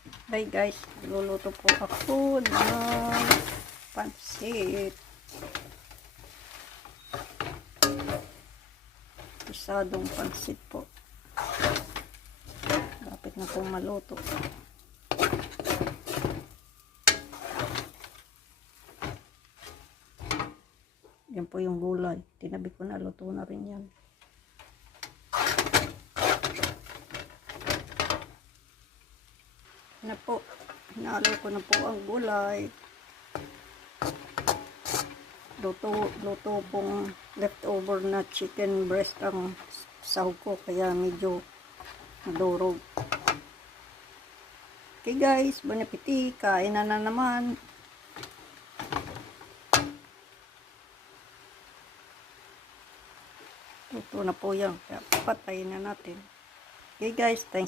Hi guys, luluto po ako ng pansit. Isadong pansit po. Lapit na pong maluto. Yan po yung gulay. Tinabi ko na, luto na rin yan. Na po. Hinalo ko na po ang gulay. Luto, luto pong leftover na chicken breast ang sahog ko. Kaya medyo nadurog. Okay guys, bon appetit. Kain na na naman. Luto na po yan. Kaya patayin na natin. Okay guys, thanks.